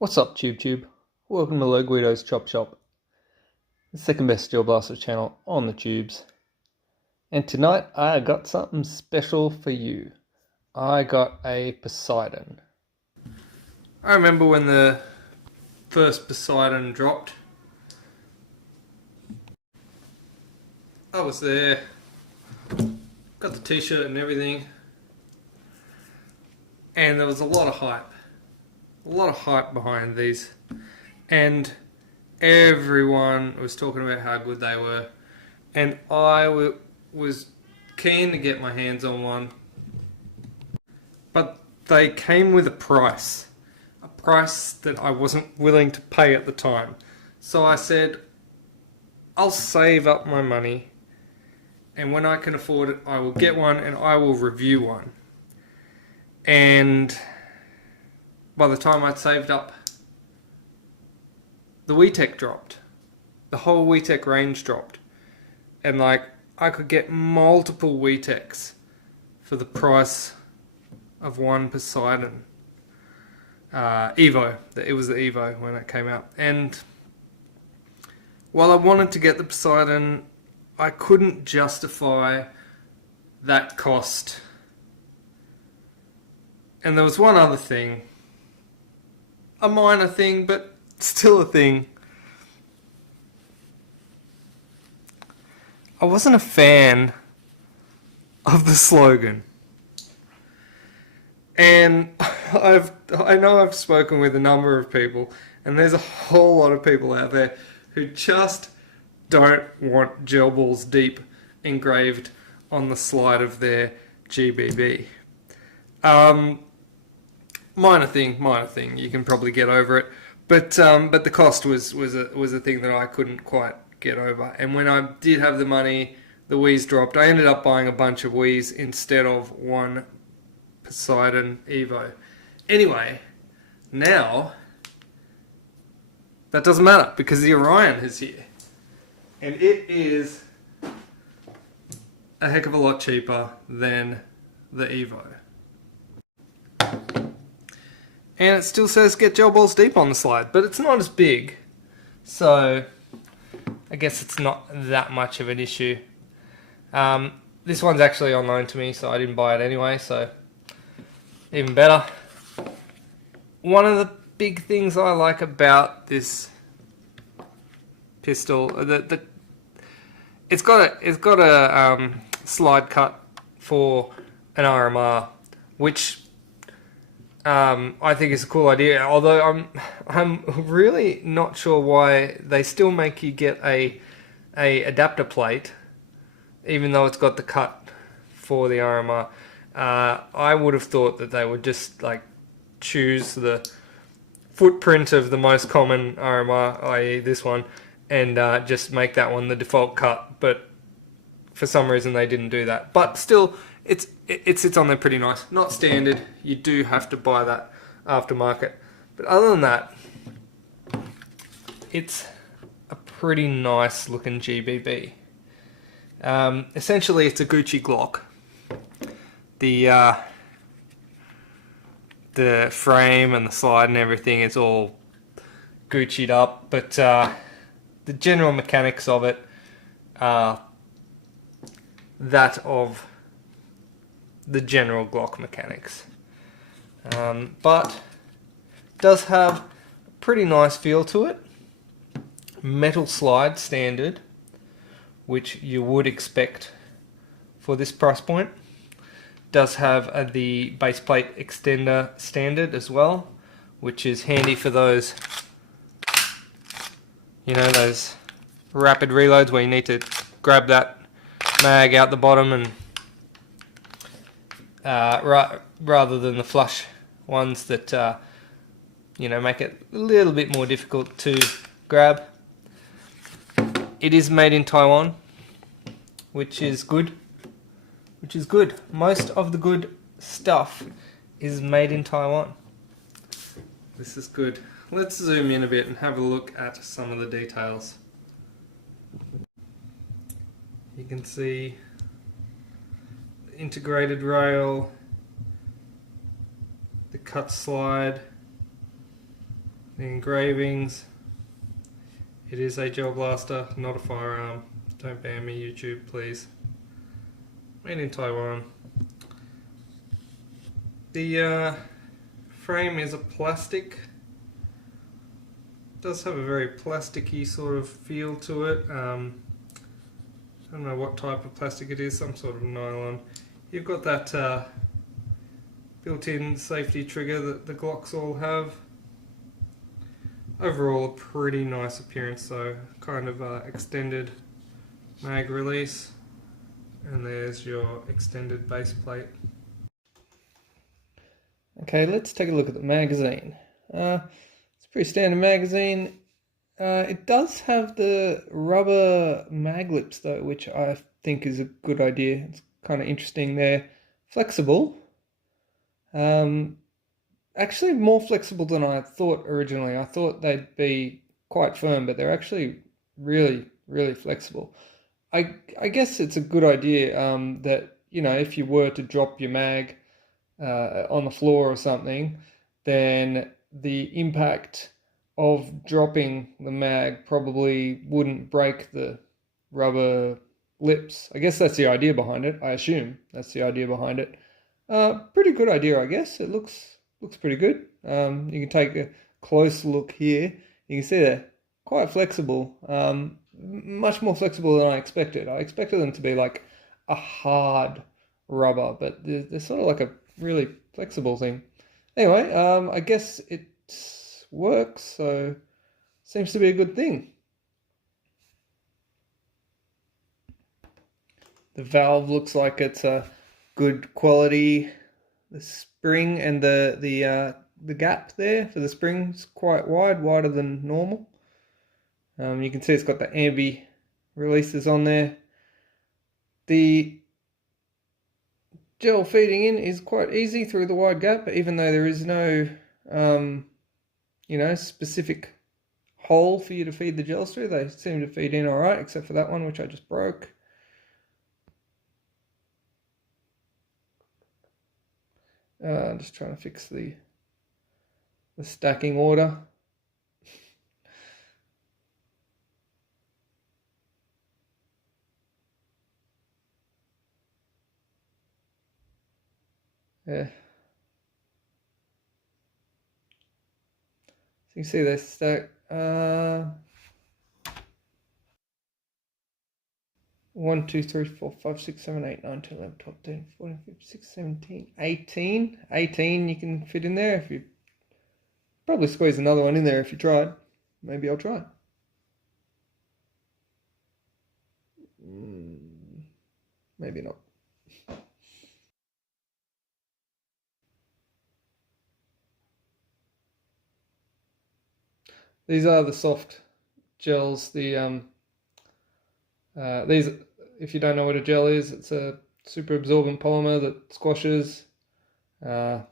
What's up, TubeTube? Welcome to Low Guido's Chop Shop, the second best Gel Blaster channel on the tubes. And tonight I got something special for you. I got a Poseidon. I remember when the first Poseidon dropped. I was there, got the t-shirt and everything, and there was a lot of hype behind these, and everyone was talking about how good they were, and I was keen to get my hands on one, but they came with a price that I wasn't willing to pay at the time. So I said, I'll save up my money, and when I can afford it, I will get one and I will review one. And by the time I'd saved up, the WeTech dropped. The whole WeTech range dropped. And I could get multiple WeTechs for the price of one Poseidon. Evo. It was the Evo when it came out. And while I wanted to get the Poseidon, I couldn't justify that cost. And there was one other thing. A minor thing, but still a thing. I wasn't a fan of the slogan. And I know I've spoken with a number of people, and there's a whole lot of people out there who just don't want gel balls deep engraved on the slide of their GBB. Minor thing. You can probably get over it, but the cost was a thing that I couldn't quite get over. And when I did have the money, the Wii's dropped. I ended up buying a bunch of Wii's instead of one Poseidon Evo. Anyway, now that doesn't matter because the Orion is here, and it is a heck of a lot cheaper than the Evo. And it still says get gel balls deep on the slide, but it's not as big, so I guess it's not that much of an issue. This one's actually on loan to me, so I didn't buy it anyway, so even better. One of the big things I like about this pistol, it's got a slide cut for an RMR, which I think is a cool idea. Although I'm really not sure why they still make you get a adapter plate, even though it's got the cut for the RMR. I would have thought that they would just choose the footprint of the most common RMR, i.e. this one, and just make that one the default cut. But for some reason they didn't do that. But still, it sits on there pretty nice. Not standard. You do have to buy that aftermarket. But other than that, it's a pretty nice looking GBB. Essentially, it's a Gucci Glock. The frame and the slide and everything is all Gucci'd up, but the general mechanics of it are that of the general Glock mechanics. But does have a pretty nice feel to it. Metal slide standard, which you would expect for this price point. Does have the base plate extender standard as well, which is handy for those, those rapid reloads where you need to grab that mag out the bottom and rather than the flush ones that make it a little bit more difficult to grab. It is made in Taiwan, which is good. Most of the good stuff is made in Taiwan. This is good. Let's zoom in a bit and have a look at some of the details. You can see the integrated rail, the cut slide, The engravings. It is a gel blaster, not a firearm. Don't ban me, YouTube, please. Made in Taiwan. The frame is a plastic. It does have a very plasticky sort of feel to it. I don't know what type of plastic it is, some sort of nylon. You've got that built-in safety trigger that the Glocks all have. Overall, a pretty nice appearance though. Kind of extended mag release. And there's your extended base plate. Okay, let's take a look at the magazine. It's a pretty standard magazine. It does have the rubber mag lips though, which I think is a good idea. It's kind of interesting. They're flexible. Actually more flexible than I thought originally. I thought they'd be quite firm, but they're actually really, really flexible. I guess it's a good idea that, you know, if you were to drop your mag on the floor or something, then the impact of dropping the mag probably wouldn't break the rubber lips. I guess that's the idea behind it. I assume that's the idea behind it. Pretty good idea, I guess. It looks pretty good. You can take a close look here. You can see they're quite flexible. Much more flexible than I expected. I expected them to be like a hard rubber, but they're sort of like a really flexible thing. Anyway, I guess it works, so seems to be a good thing. The valve looks like it's a good quality. The spring and the gap there for the spring's quite wide, wider than normal. You can see it's got the ambi releases on there. The gel feeding in is quite easy through the wide gap, even though there is no, you know, specific hole for you to feed the gels through. They seem to feed in all right, except for that one, which I just broke. I'm just trying to fix the stacking order. Yeah. So you can see they stack 1, 2, 3, 4, 5, 6, 7, 8, 9, 10, 11, 12, 13, 14, 15, 16, 17, 18. 18 you can fit in there. If you probably squeeze another one in there if you tried. Maybe I'll try. Maybe not. These are the soft gels. The these, if you don't know what a gel is, it's a super absorbent polymer that squashes. Very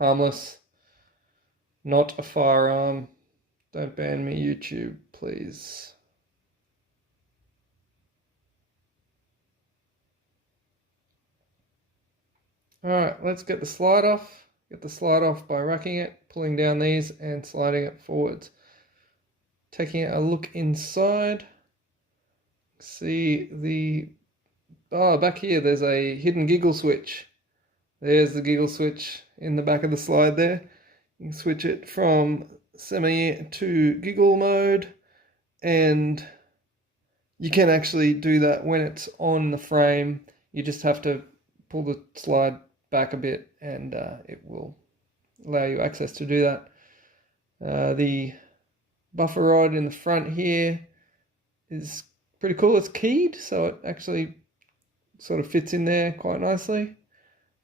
harmless. Not a firearm. Don't ban me, YouTube, please. Alright, let's get the slide off. Get the slide off by racking it, pulling down these and sliding it forwards. Taking a look inside. See the... Oh, back here there's a hidden giggle switch. There's the giggle switch in the back of the slide there. You can switch it from semi to giggle mode, and you can actually do that when it's on the frame. You just have to pull the slide back a bit and it will allow you access to do that. The buffer rod in the front here is pretty cool. It's keyed, so it actually sort of fits in there quite nicely.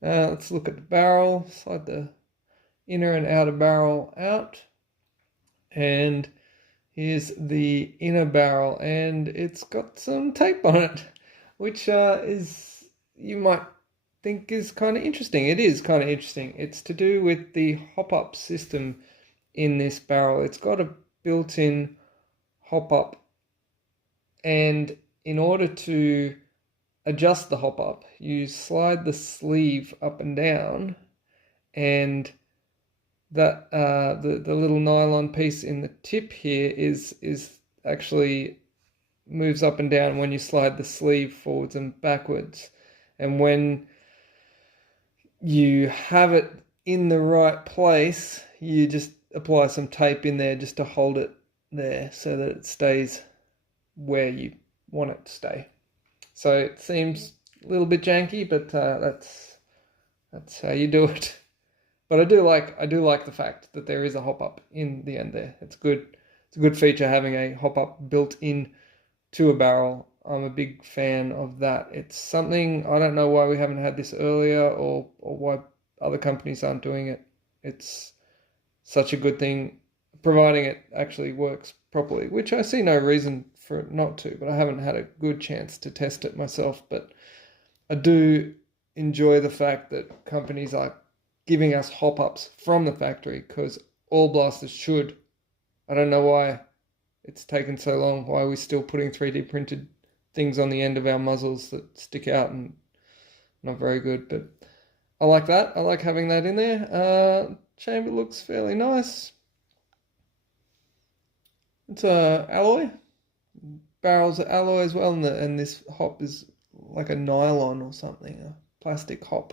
Let's look at the barrel. Slide the inner and outer barrel out, and here's the inner barrel, and it's got some tape on it, which is, you might think is kind of interesting. It is kind of interesting. It's to do with the hop-up system in this barrel. It's got a built-in hop-up, and in order to adjust the hop-up, you slide the sleeve up and down, and that the little nylon piece in the tip here is actually moves up and down when you slide the sleeve forwards and backwards. And when you have it in the right place, you just apply some tape in there just to hold it there so that it stays where you want it to stay. So it seems a little bit janky, but that's how you do it. But I do like the fact that there is a hop up in the end there. It's good. It's a good feature having a hop up built in to a barrel. I'm a big fan of that. It's something, I don't know why we haven't had this earlier, or why other companies aren't doing it. It's such a good thing, providing it actually works properly, which I see no reason for it not to, but I haven't had a good chance to test it myself. But I do enjoy the fact that companies are giving us hop-ups from the factory, because all blasters should. I don't know why it's taken so long, why are we still putting 3D printed things on the end of our muzzles that stick out and not very good. But I like that. I like having that in there. Chamber looks fairly nice. It's a alloy. Barrels are alloy as well, and this hop is like a nylon or something, a plastic hop.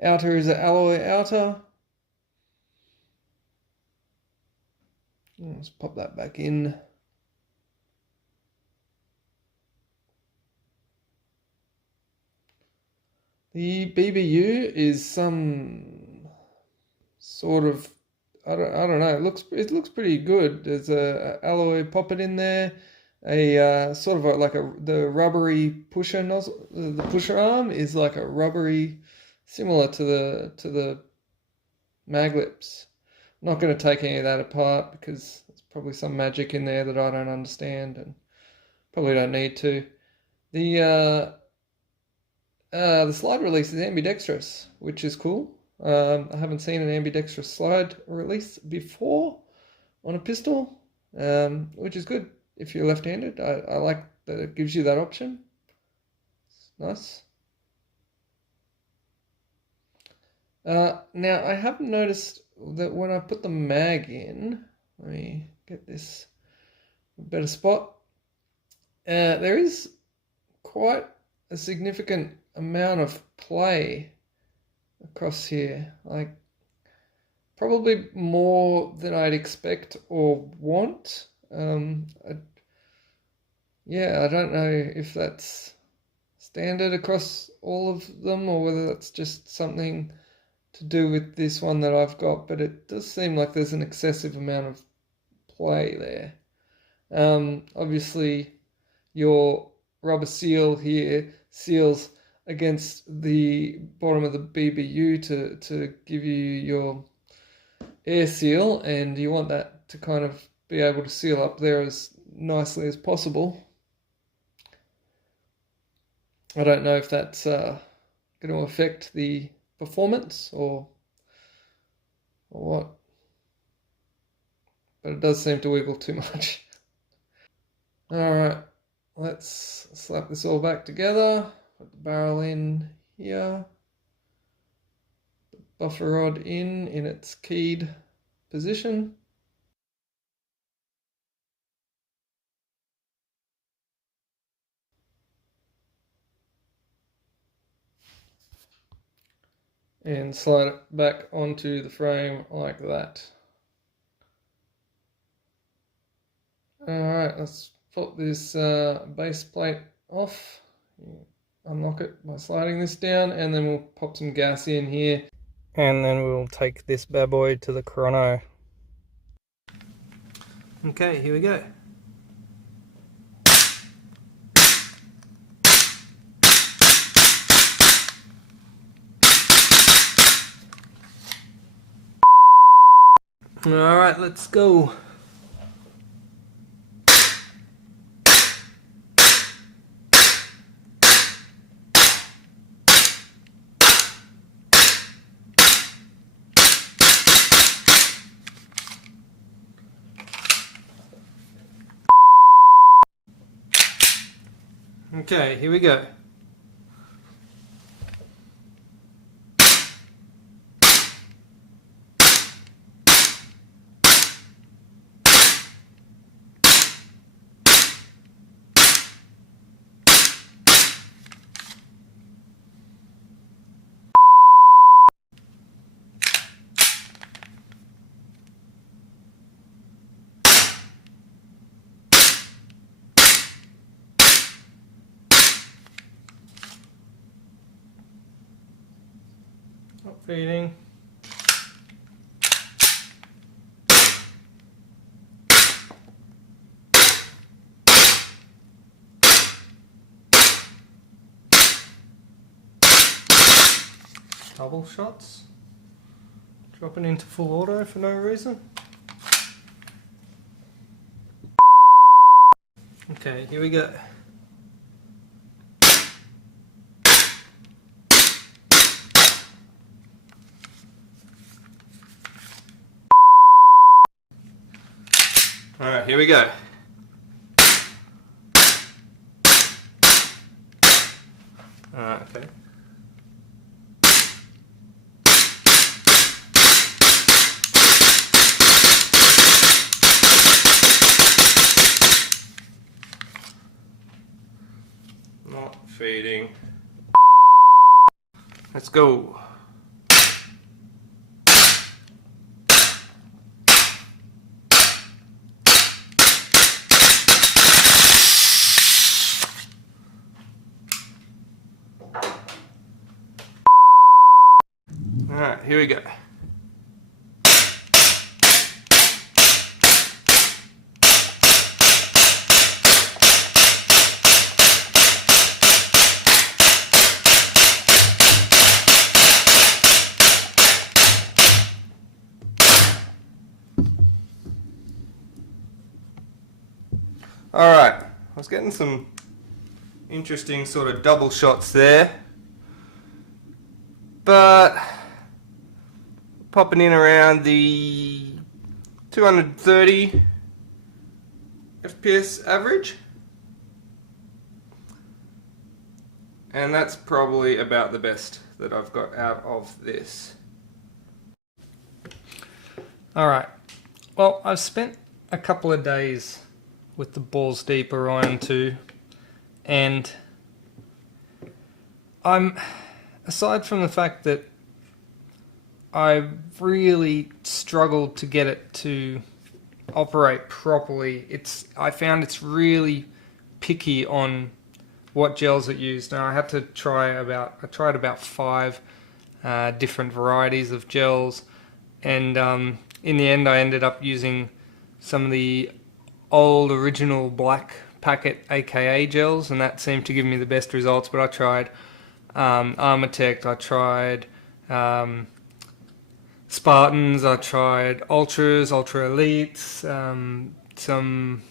Outer is an alloy outer. Let's pop that back in. The BBU is some sort of, I don't know. It looks pretty good. There's a alloy poppet in there, a sort of like the rubbery pusher nozzle. The pusher arm is like a rubbery, similar to the mag lips. I'm not going to take any of that apart because there's probably some magic in there that I don't understand and probably don't need to. The slide release is ambidextrous, which is cool. I haven't seen an ambidextrous slide release before on a pistol, which is good if you're left-handed. I like that it gives you that option. It's nice. Now, I have noticed that when I put the mag in, let me get this a better spot, there is quite a significant amount of play across here, like probably more than I'd expect or want. Yeah, I don't know if that's standard across all of them or whether that's just something to do with this one that I've got, but it does seem like there's an excessive amount of play there. Obviously your rubber seal here seals against the bottom of the BBU to give you your air seal, and you want that to kind of be able to seal up there as nicely as possible. I don't know if that's going to affect the performance or what, but it does seem to wiggle too much. Alright, let's slap this all back together, put the barrel in here, the buffer rod in its keyed position. And slide it back onto the frame like that. Alright, let's put this base plate off. Unlock it by sliding this down, and then we'll pop some gas in here. And then we'll take this bad boy to the chrono. Okay, here we go. Alright, let's go. Okay, here we go. feeding. Double shots. Dropping into full auto for no reason. Okay, here we go. Alright, here we go. Alright, okay. Not feeding. Let's go. Alright, here we go. Alright, I was getting some interesting sort of double shots there, but popping in around the 230 FPS average, and that's probably about the best that I've got out of this. Alright, well, I've spent a couple of days with the Balls Deep Orion 2, and aside from the fact that I really struggled to get it to operate properly, I found it's really picky on what gels it used. Now I tried about 5 different varieties of gels, and in the end I ended up using some of the old original black packet AKA gels, and that seemed to give me the best results. But I tried Armatect, I tried Spartans, I tried Ultras, Ultra Elites, some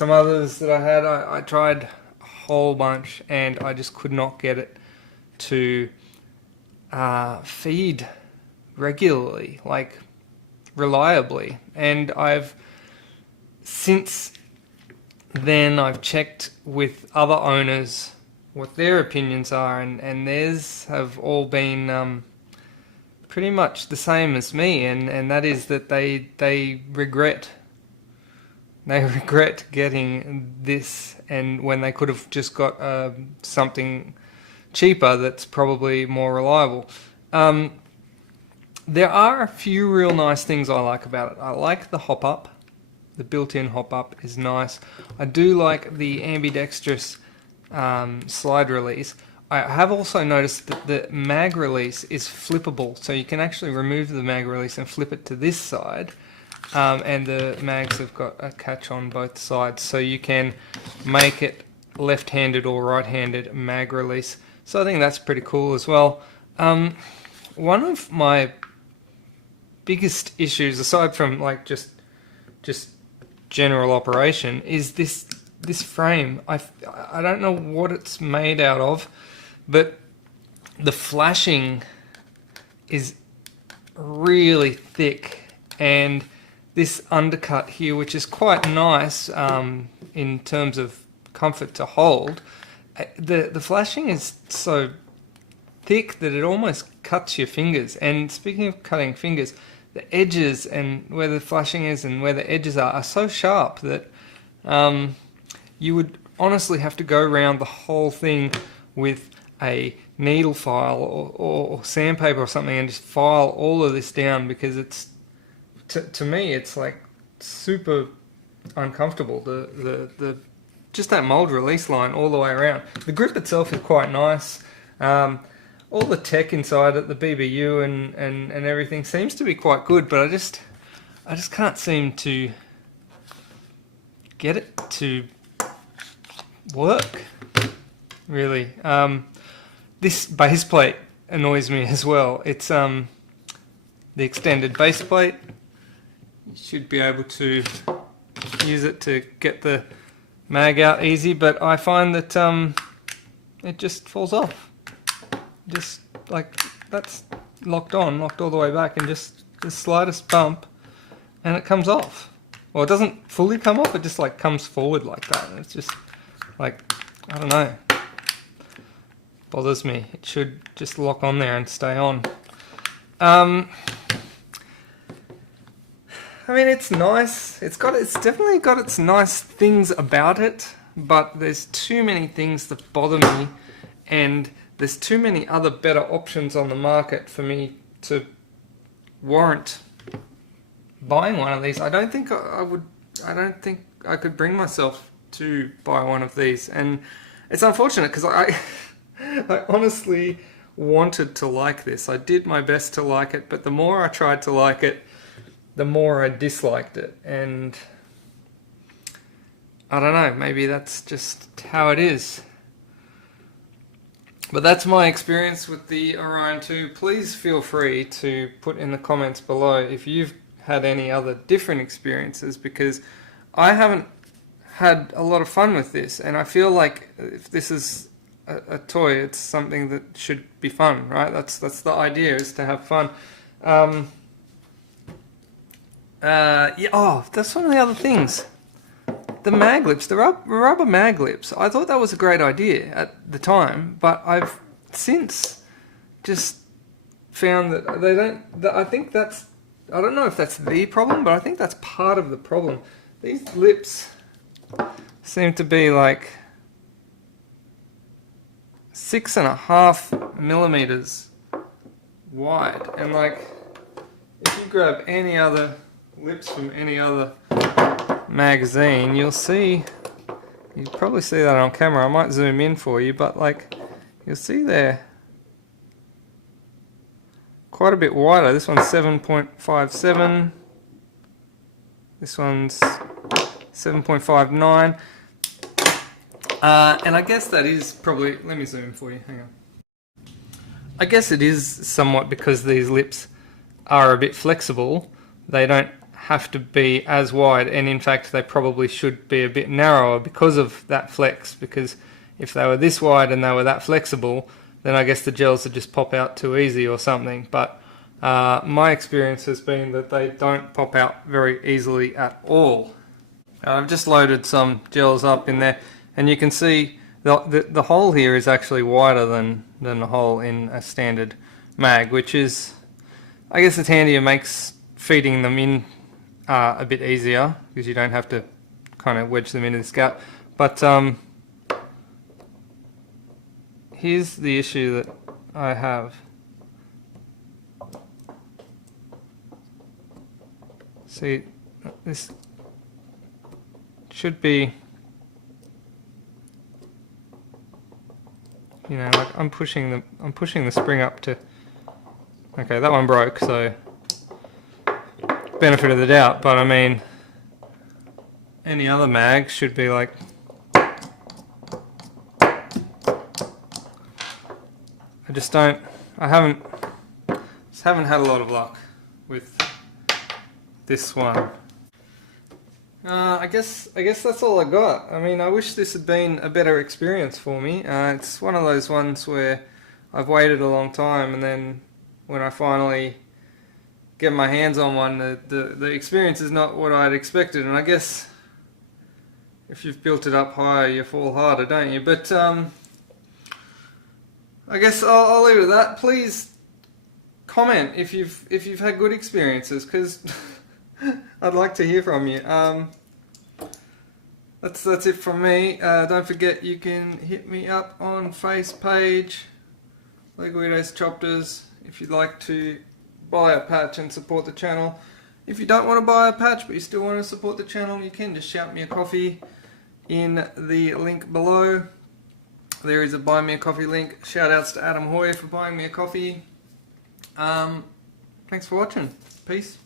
others that I had. I tried a whole bunch, and I just could not get it to feed regularly, like reliably. And since then I've checked with other owners what their opinions are, and theirs have all been pretty much the same as me, and that is that they regret getting this, and when they could have just got something cheaper that's probably more reliable. There are a few real nice things I like about it. I like the hop up. The built-in hop-up is nice. I do like the ambidextrous slide release. I have also noticed that the mag release is flippable, so you can actually remove the mag release and flip it to this side, and the mags have got a catch on both sides, so you can make it left-handed or right-handed mag release. So I think that's pretty cool as well. One of my biggest issues, aside from like just general operation, is this frame. I don't know what it's made out of, but the flashing is really thick, and this undercut here, which is quite nice in terms of comfort to hold, the flashing is so thick that it almost cuts your fingers. And speaking of cutting fingers, the edges and where the flashing is and where the edges are so sharp that you would honestly have to go around the whole thing with a needle file or sandpaper or something and just file all of this down, because it's to me it's like super uncomfortable. The just that mold release line all the way around. The grip itself is quite nice. all the tech inside it, the BBU and everything seems to be quite good, but I just can't seem to get it to work, really. This base plate annoys me as well. It's the extended base plate. You should be able to use it to get the mag out easy, but I find that it just falls off. Just like that's locked all the way back, and just the slightest bump and it comes off. Well, it doesn't fully come off, it just like comes forward like that, and it's just like, I don't know, bothers me. It should just lock on there and stay on. I mean, it's nice. It's definitely got its nice things about it, but there's too many things that bother me, and there's too many other better options on the market for me to warrant buying one of these. I don't think I could bring myself to buy one of these, and it's unfortunate because I honestly wanted to like this. I did my best to like it, but the more I tried to like it, the more I disliked it, and I don't know, maybe that's just how it is. But that's my experience with the Orion 2. Please feel free to put in the comments below if you've had any other different experiences, because I haven't had a lot of fun with this, and I feel like if this is a toy, it's something that should be fun, right? That's the idea, is to have fun. Yeah, oh, that's one of the other things. The mag lips, the rubber mag lips. I thought that was a great idea at the time, but I've since just found that they don't. I think that's. I don't know if that's the problem, but I think that's part of the problem. These lips seem to be like 6.5 millimeters wide, and like if you grab any other lips from any other magazine, you'll probably see that on camera. I might zoom in for you, but like you'll see they're quite a bit wider. This one's 7.57, this one's 7.59, and I guess that is probably, let me zoom for you, hang on. I guess it is somewhat because these lips are a bit flexible. They don't have to be as wide, and in fact they probably should be a bit narrower because of that flex, because if they were this wide and they were that flexible, then I guess the gels would just pop out too easy or something. But my experience has been that they don't pop out very easily at all. I've just loaded some gels up in there, and you can see the hole here is actually wider than the hole in a standard mag, which is, I guess it's handy. It makes feeding them in a bit easier because you don't have to kind of wedge them into this gap. But here's the issue that I have. See, this should be, you know, like I'm pushing the spring up to. Okay, that one broke, so benefit of the doubt, but I mean, any other mag should be like, I haven't had a lot of luck with this one. I guess that's all I got. I mean, I wish this had been a better experience for me. It's one of those ones where I've waited a long time, and then when I finally get my hands on one, the experience is not what I'd expected. And I guess if you've built it up higher, you fall harder, don't you? But I guess I'll leave it at that. Please comment if you've had good experiences, because I'd like to hear from you. That's it from me. Don't forget, you can hit me up on Face page, Lego Weirdos Chopters, if you'd like to buy a patch and support the channel. If you don't want to buy a patch but you still want to support the channel, you can just shout me a coffee in the link below. there is a buy me a coffee link. Shout outs to Adam Hoy for buying me a coffee. Thanks for watching. Peace.